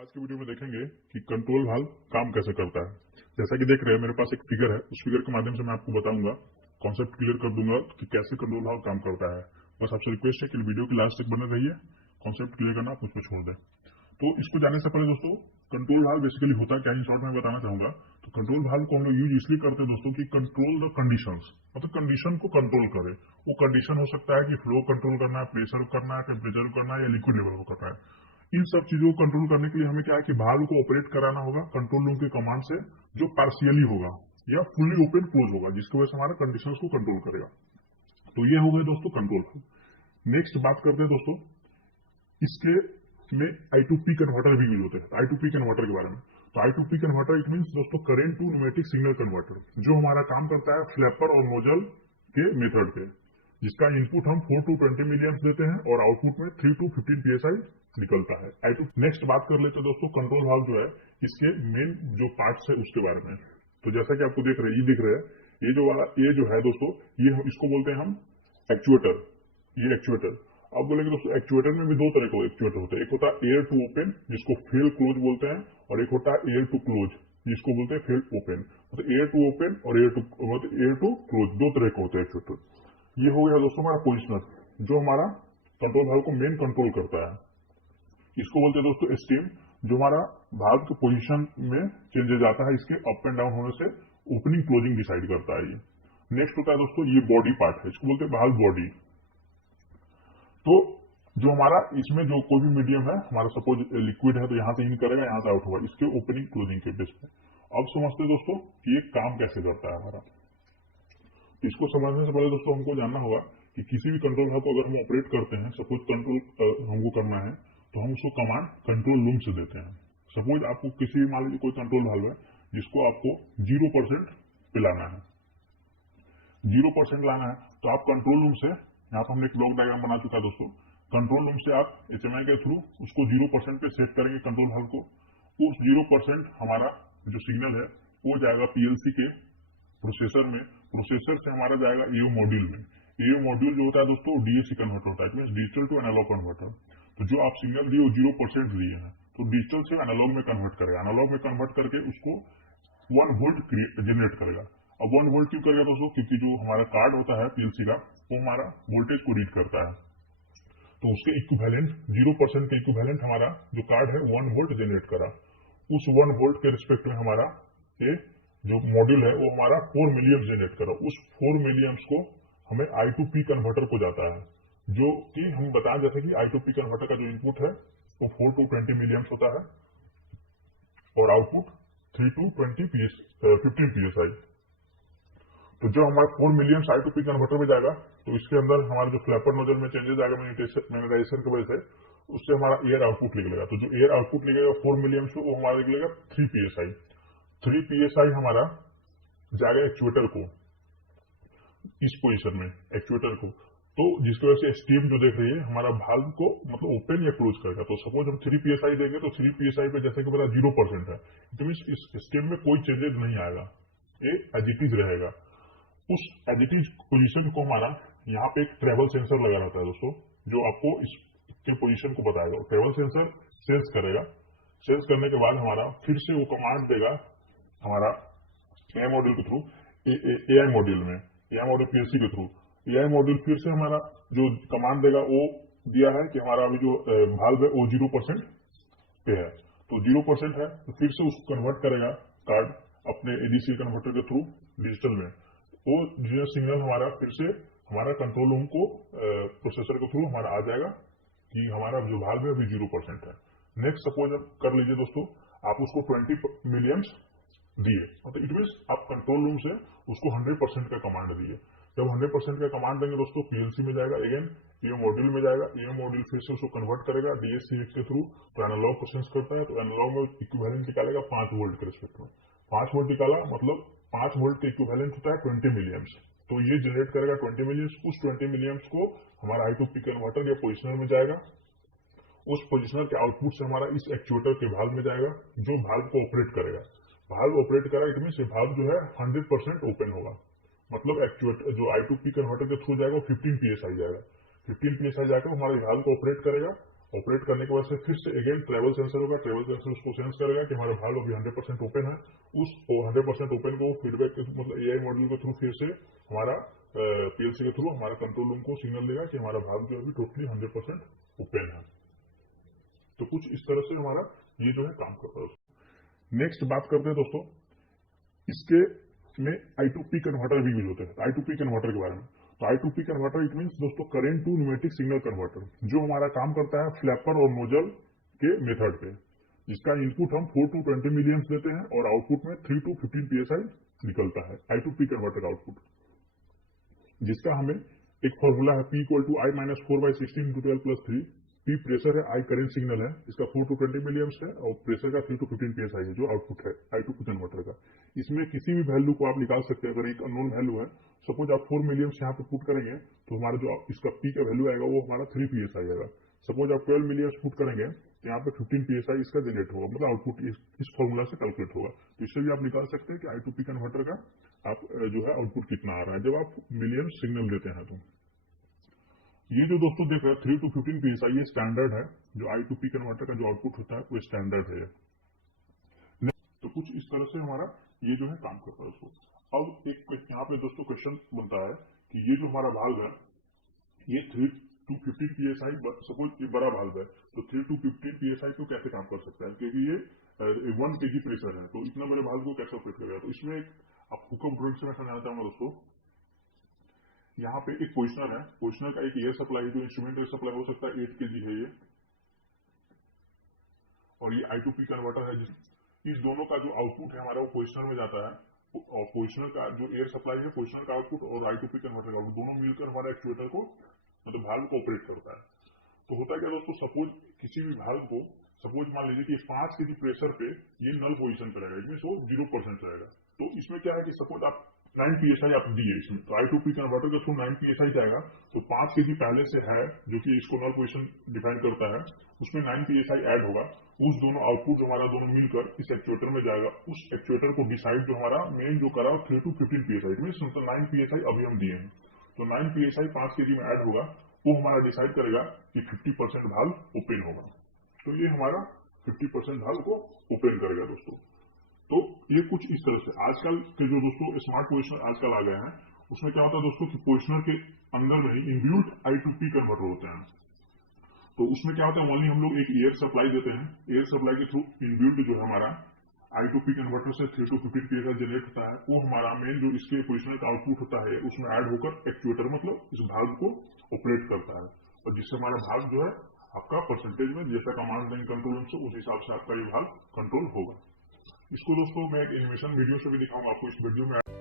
आज की वीडियो में देखेंगे कि कंट्रोल वाल्व काम कैसे करता है। जैसा कि देख रहे हैं मेरे पास एक फिगर है, उस फिगर के माध्यम से मैं आपको बताऊंगा, कॉन्सेप्ट क्लियर कर दूंगा कि कैसे कंट्रोल वाल्व काम करता है। बस आपसे रिक्वेस्ट है कि वीडियो के लास्ट तक बने रहिए, कॉन्सेप्ट क्लियर करना आप मुझ पर छोड़ दें। तो इसको जानने से पहले दोस्तों, कंट्रोल वाल्व बेसिकली होता क्या है इन शॉर्ट में बताना चाहूंगा। तो कंट्रोल वाल्व को हम लोग यूज इसलिए करते हैं दोस्तों कि कंट्रोल द कंडीशंस, मतलब कंडीशन को कंट्रोल करे। वो कंडीशन हो सकता है कि फ्लो कंट्रोल करना है, प्रेशर करना है, टेम्परेचर करना है या लिक्विड लेवल को करना है। इन सब चीजों को कंट्रोल करने के लिए हमें क्या है कि वाल्व को ऑपरेट कराना होगा कंट्रोल रूम के कमांड से, जो पार्शियली होगा या फुल्ली ओपन क्लोज होगा, जिसकी वजह से हमारा कंडीशंस को कंट्रोल करेगा। तो ये हो गए दोस्तों कंट्रोल वाल्व। नेक्स्ट बात करते हैं दोस्तों, इसके में I2P कन्वर्टर भी यूज होते हैं। I2P कन्वर्टर के बारे में, तो I2P कन्वर्टर इट मींस दोस्तों current to pneumatic signal converter, जो हमारा काम करता है फ्लैपर और नोजल के मेथड पे, जिसका इनपुट हम 4 to 20 मिलियम्स देते हैं और आउटपुट में 3 to 15 psi निकलता है। नेक्स्ट बात कर लेते हैं दोस्तों कंट्रोल वाल्व जो है, इसके मेन जो पार्ट्स है उसके बारे में। तो जैसा कि आपको देख रहे हैं, ये दिख रहे हैं, ये जो वाला ये जो है दोस्तों, ये इसको बोलते हैं हम एक्चुएटर। ये एक्चुएटर, अब बोलेंगे दोस्तों एक्चुएटर में भी दो तरह के एक्चुएटर होते हैं। एक होता है एयर टू ओपन, जिसको फेल क्लोज बोलते हैं, और एक होता है एयर टू क्लोज, जिसको बोलते हैं फेल ओपन। मतलब एयर टू ओपन और एयर टू क्लोज, दो तरह के होते हैं एक्चुएटर। ये हो गया दोस्तों हमारा पोजिशनर, जो हमारा कंट्रोल वाल्व को मेन कंट्रोल करता है। इसको बोलते हैं दोस्तों स्टीम, जो हमारा वाल्व के पोजीशन में चेंजेस आता है, इसके अप एंड डाउन होने से ओपनिंग क्लोजिंग डिसाइड करता है ये। नेक्स्ट होता है दोस्तों ये बॉडी पार्ट है, इसको बोलते हैं वाल्व बॉडी। तो जो हमारा इसमें जो कोई भी मीडियम है हमारा, सपोज लिक्विड है, तो यहाँ से इन करेगा, यहाँ से आउट होगा, इसके ओपनिंग क्लोजिंग के बेस पे। अब समझते हैं दोस्तों कि ये काम कैसे करता है हमारा। इसको समझने से पहले दोस्तों हमको जानना होगा कि किसी भी कंट्रोल वाल्व को अगर हम ऑपरेट करते हैं, सपोज कंट्रोल हमको करना है, तो हम उसको कमांड कंट्रोल रूम से देते हैं। सपोज आपको किसी भी मान लीजिए कोई कंट्रोल वाल्व है जिसको आपको 0% पिलाना है, 0% लाना है, तो आप कंट्रोल रूम से, यहाँ पर हमने एक ब्लॉक डायग्राम बना चुका है दोस्तों, कंट्रोल रूम से आप HMI के थ्रू उसको 0% पे सेट करेंगे कंट्रोल वाल्व को। उस 0% हमारा जो सिग्नल है वो जाएगा PLC के प्रोसेसर में, प्रोसेसर से हमारा जाएगा EO मॉड्यूल में। EO मॉड्यूल जो होता है दोस्तों DAC कन्वर्टर होता है, डिजिटल टू एनालॉग कन्वर्टर। तो जो आप सिग्नल दिए वो 0% दिए हैं, तो डिजिटल से एनालॉग में कन्वर्ट करेगा, एनालॉग में कन्वर्ट करके उसको 1 वोल्ट जनरेट करेगा। अब 1 वोल्ट क्यों करेगा दोस्तों, क्योंकि जो हमारा कार्ड होता है PLC का, वो हमारा वोल्टेज को रीड करता है, तो उसके इक्विवेलेंट 0% के इक्विवेलेंट हमारा जो कार्ड है 1 वोल्ट जनरेट करा। उस 1 वोल्ट के रिस्पेक्ट में हमारा ये जो मॉड्यूल है वो हमारा 4 मिलियम्स जनरेट करा। उस 4 मिलियम्स को हमें I2P कन्वर्टर को जाता है, जो कि हम बताएं जैसे कि I2P कन्वर्टर का जो इनपुट है वो 4 to 20 मिलियम्स होता है और आउटपुट 3 to 15 psi। तो जो हमारा 4 मिलियन I2P कन्वर्टर में जाएगा, तो इसके अंदर हमारा जो फ्लैपर नोजल में चेंजेस आएगा मैग्नेटाइजेशन की वजह से, उससे हमारा एयर आउटपुट निकलेगा। तो जो एयर आउटपुट निकलेगा 4 मिलियन से, वो हमारा निकलेगा 3 psi। 3 psi हमारा जाएगा एक्चुएटर को, इस पोजीशन में एक्चुएटर को। तो जिसकी वजह से स्टीम जो देख रही है हमारा वाल्व को मतलब ओपन या क्लोज करेगा। तो सपोज हम 3 psi देंगे, तो 3 psi पे जैसे कि मेरा 0% है, तो इस स्टीम में कोई चेंजेस नहीं आएगा, ये एज इट इज रहेगा। उस एज इट इज पोजिशन को हमारा यहाँ पे एक ट्रेवल सेंसर लगा रहता है दोस्तों, जो आपको इसके पोजीशन को बताएगा। ट्रेवल सेंसर सेंस करेगा, सेंस करने के बाद हमारा फिर से वो कमांड देगा हमारा AI मॉड्यूल के थ्रू, AI मॉड्यूल में, AI मॉड्यूल PLC के थ्रू। AI मॉड्यूल फिर से हमारा जो कमांड देगा वो दिया है कि हमारा अभी जो वाल्व है वो 0% पे है, तो 0% है, तो फिर से उसको कन्वर्ट करेगा कार्ड अपने ADC कन्वर्टर के थ्रू डिजिटल में। वो डिजिटल सिग्नल हमारा फिर से हमारा कंट्रोल रूम को प्रोसेसर के थ्रू हमारा आ जाएगा कि हमारा जो वाल्व है अभी 0% है। नेक्स्ट सपोज अब कर लीजिए दोस्तों, आप उसको 20 मिलियम्स दिए, मतलब इट मीन आप कंट्रोल रूम से उसको 100% का कमांड दिए। जब 100% का कमांड देंगे दोस्तों, PLC में जाएगा, अगेन ये मॉड्यूल में जाएगा, ये मॉड्यूल फिर से उसको कन्वर्ट करेगा DSCX के थ्रू, तो एनालॉग को सेंस करता है, तो एनालॉग में इक्विवेलेंट निकालेगा 5 वोल्ट के रिस्पेक्ट में। 5 वोल्ट निकाला, मतलब 5 वोल्ट के इक्विवेलेंट होता है 20 मिलियम्स, तो ये जनरेट करेगा 20 मिलियम्स। उस 20 मिलियम्स को हमारा I2P कन्वर्टर या पोजिशनर में जाएगा। उस पोजिशनर के आउटपुट से हमारा इस एक्चुएटर के वाल्व में जाएगा, जो वाल्व को ऑपरेट करेगा। वाल्व ऑपरेट करेगा, इट मीन वाल्व जो है 100% ओपन होगा, मतलब एक्चुएटर जो I2P कन्वर्टर के थ्रू जाएगा 15 psi जाएगा। 15 psi जाकर हमारे वाल्व को ऑपरेट करेगा ऑपरेट करने के बाद से फिर से अगेन ट्रेवल सेंसर होगा, ट्रेवल सेंसर उसको सेंस करेगा कि हमारा वाल्व अभी 100% ओपन है। उस 100% ओपन को फीडबैक मतलब एआई मॉड्यूल के थ्रू फिर से हमारा पीएलसी के थ्रू हमारा कंट्रोल रूम को सिग्नल देगा कि हमारा वाल्व जो अभी टोटली 100% ओपन है। तो कुछ इस तरह से हमारा ये जो है काम करता है। नेक्स्ट बात करते हैं दोस्तों, इसके में I2P कन्वर्टर भी यूज होते हैं। I2P कन्वर्टर के बारे में, तो I2P कन्वर्टर इट मींस दोस्तों current to pneumatic signal converter, जो हमारा काम करता है फ्लैपर और नोजल के मेथड पे, जिसका इनपुट हम 4 to 20 मिलियंस देते हैं और आउटपुट में 3 to 15 psi निकलता है I2P कन्वर्टर का आउटपुट, जिसका हमें एक फॉर्मूला है P equal to I minus 4/16 into 12 plus 3। P pressure है, I करेंट सिग्नल है, इसका 4 to 20 मिलियंस है और प्रेशर का 3 to 15 psi है जो आउटपुट है I2P कन्वर्टर का। इसमें किसी भी वैल्यू को आप निकाल सकते हैं। अगर एक अननोन वैल्यू है, सपोज आप 4 मिलियंस यहाँ पे पुट करेंगे तो हमारा जो इसका P का वैल्यू आएगा वो हमारा 3 psi आएगा। सपोज आप 12 मिलियंस पुट करेंगे तो यहाँ पे 15 psi इसका जनरेट होगा, मतलब आउटपुट इस फॉर्मूला से कैलकुलेट होगा। तो इससे भी आप निकाल सकते हैं कि I2P कन्वर्टर का आप जो है आउटपुट कितना आ रहा है जब आप मिलियन सिग्नल देते हैं। तो ये जो दोस्तों देख रहे हैं 3 to 15 psi ये स्टैंडर्ड है, जो I2P कन्वर्टर का जो आउटपुट होता है वो स्टैंडर्ड है। तो कुछ इस तरह से हमारा ये जो है काम करता है उसको। अब एक यहाँ पे दोस्तों क्वेश्चन बनता है कि ये जो हमारा वाल्व है ये 3 to 15 psi, सपोज ये बड़ा वाल्व है तो 3 to 15 psi को कैसे काम कर सकता है, क्योंकि ये 1 kg प्रेशर है, तो इतना बड़े वाल्व को कैसे ऑपरेट करेगा। तो इसमें आप हुकम ड्राइंग से मैं समझाना चाहूंगा दोस्तों। यहाँ पे एक पोजिशनर है, पोजिशनर का एक एयर सप्लाई, जो इंस्ट्रूमेंट एयर सप्लाई हो सकता है 8 kg है ये, और ये I2P कन्वर्टर है इस दोनों का जो आउटपुट है हमारा वो पोजिशनर में जाता है, और पोजिशनर का जो एयर सप्लाई है, पोजिशनर का आउटपुट और I2P कन्वर्टर का आउटपुट दोनों मिलकर हमारा एक्चुएटर को मतलब भाल्व को ऑपरेट करता है। तो होता है क्या दोस्तों, सपोज किसी भी भाल्व को सपोज मान लीजिए कि 5 kg प्रेशर पे ये नल पोजीशन पे रहेगा, इसमें वो 0% रहेगा। तो इसमें क्या है कि सपोज आप 9 psi आप दिए इसमें, तो I2P कन्वर्टर के थ्रू 9 psi जाएगा, तो 5 kg पहले से है जो कि इसको नल पोजीशन डिफाइन करता है, उसमें 9 psi ऐड होगा। उस दोनों आउटपुट जो हमारा दोनों मिलकर इस एक्चुएटर में जाएगा, उस एक्चुएटर को डिसाइड जो हमारा मेन जो करा 3 to 15 psi, it mean 9 psi अभी हम दिए हैं, तो 9 psi 5 kg में ऐड होगा, वो हमारा डिसाइड करेगा कि 50% वाल्व ओपन होगा। तो ये हमारा 50% वाल्व को ओपन करेगा दोस्तों। तो ये कुछ इस तरह से आजकल के जो दोस्तों स्मार्ट पोजिशनर आजकल आ गए हैं, उसमें क्या होता है दोस्तों कि पोजिशनर के अंदर में ही इनबिल्ट I2P कन्वर्टर होते हैं। तो उसमें क्या होता है, ओनली हम लोग एक एयर सप्लाई देते हैं, एयर सप्लाई के थ्रू इनबिल्ट जो है हमारा I2P कन्वर्टर से 3 to 15 psi जनरेट होता है, वो हमारा मेन जो इसके पोजिशनर का आउटपुट होता है उसमें ऐड होकर एक्चुएटर मतलब इस भाग को ऑपरेट करता है, और जिससे हमारा भाग जो है आपका परसेंटेज में जैसा कमांड देंगे कंट्रोल से उस हिसाब से आपका ये भाग कंट्रोल होगा। इसको दोस्तों मैं एक एनिमेशन वीडियो से भी दिखाऊंगा आपको इस वीडियो में।